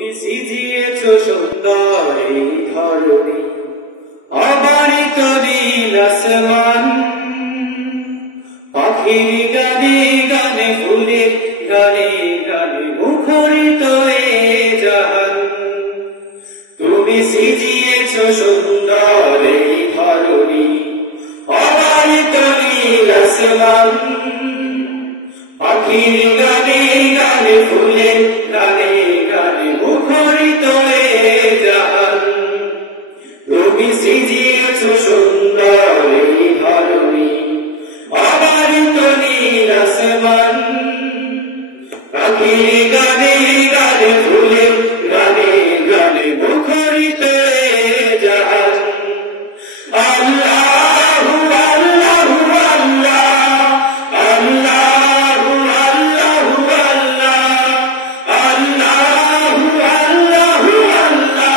তুমি সিজিয়েছ সুন্দর এই ধরণী, অবারিত নীল আসমান, পাখির গানে গানে ফুলের গানে গানে মুখরিত এ জাহান। তুমি সিজিয়েছ সুন্দর এই ধরণী, অবারিত নীল আসমান, পাখির গানে গানে ফুলের গানে গানে মুখরিত এ জাহান। তুমি সিজিয়েছ সুন্দর এই ধরণী, অবারিত নীল আসমান, পাখির গানে গানে ফুলের গানে গানে মুখরিত এ জাহান। আল্লাহু আল্লাহু আল্লাহ, আল্লাহু আল্লাহু আল্লাহ, আল্লাহু আল্লাহু আল্লাহ,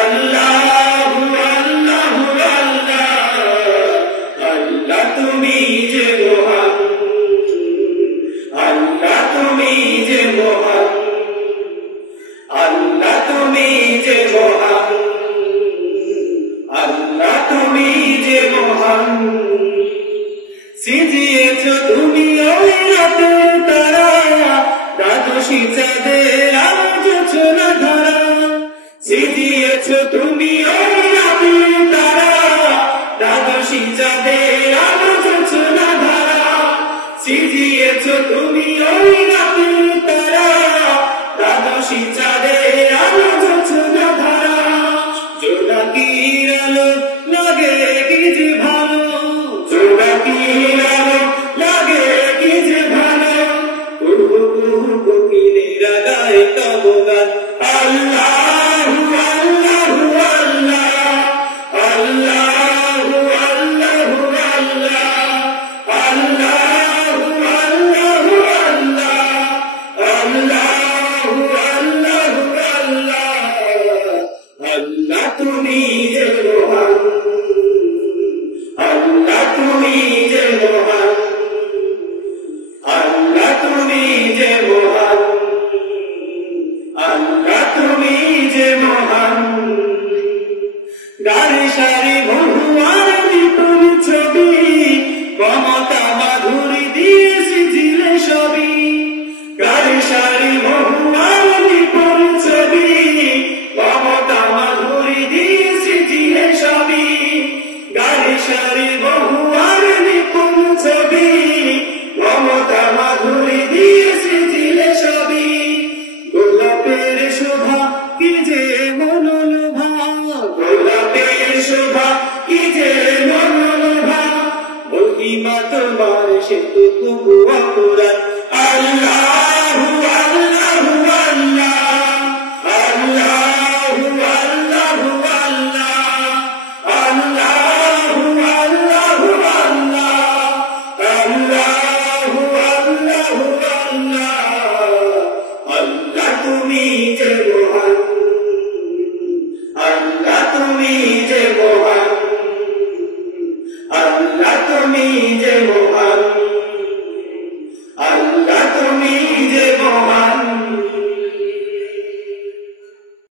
আল্লাহু আল্লাহু আল্লাহ। আল্লাহ তুমি যে মহান, আল্লাহ তুমি যে মহান, আল্লাহ তুমি যে মহান, আল্লাহ তুমি যে মহান। সিজিয়েছ তুমি ওই রাতের তারা, দ্বাদশী চাঁদের আলো জোছনা ধারা। সিজিয়েছ তুমি ওই রাতের তারা, দ্বাদশী চাঁদের আলো জোছনা ধারা। সিজিয়েছ তুমি ওই রাতের তারা, দ্বাদশী চাঁদের আলো জোছনা ধারা। জোনাকির আলো লাগে কি যে ভালো, জোনাকির আলো লাগে কি যে ভালো। কোকিলেরা গায় তব গান। আল্লাহু আল্লাহু আল্লাহ, আল্লাহু আল্লাহু আল্লাহ, আল্লাহু আল্লাহু আল্লাহ, আল্লাহু আল্লাহু আল্লাহ। আল্লাহ তুমি যে মহান, আল্লাহ তুমি যে মহান, আল্লাহ তুমি যে মহান, আল্লাহ তুমি যে মহান। গাড়ি সারি বহুয়ার বিপুল ছবি, মমতা মাধুরী দিয়ে সিজিলে সবই। গাড়ি সারি বহুয়ার বিপুল ছবি, মমতা মাধুরী দিয়ে সিজিলে সবই। গাড়ি সারি বহুয়ার বিপুল ছবি, মমতা মাধুরী দিয়ে সিজিলে সবই। গোলাপের শোভা কি যে মনোলোভা, গোলাপের শোভা কি যে মনোলোভা। মহিমা তোমার সে তো তবু অপরাধ।